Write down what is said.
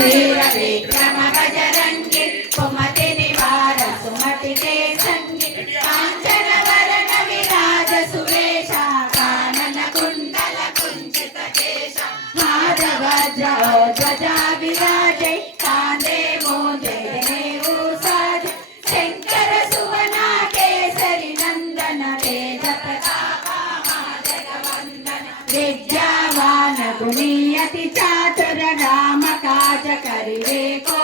वीर विक्रम बजरंगी कुमति निवार सुमति के संगी कांचन वरण विराज सुवेशा कानन कुंडल कुंचित केशा हाथ वज्र ध्वजा विराजे कांधे मोजे साज शंकर सुवना केसरी नंदन तेज प्रताप महाजगवंदन विद्यावान गुणी अति चातुर राम काज करिवे को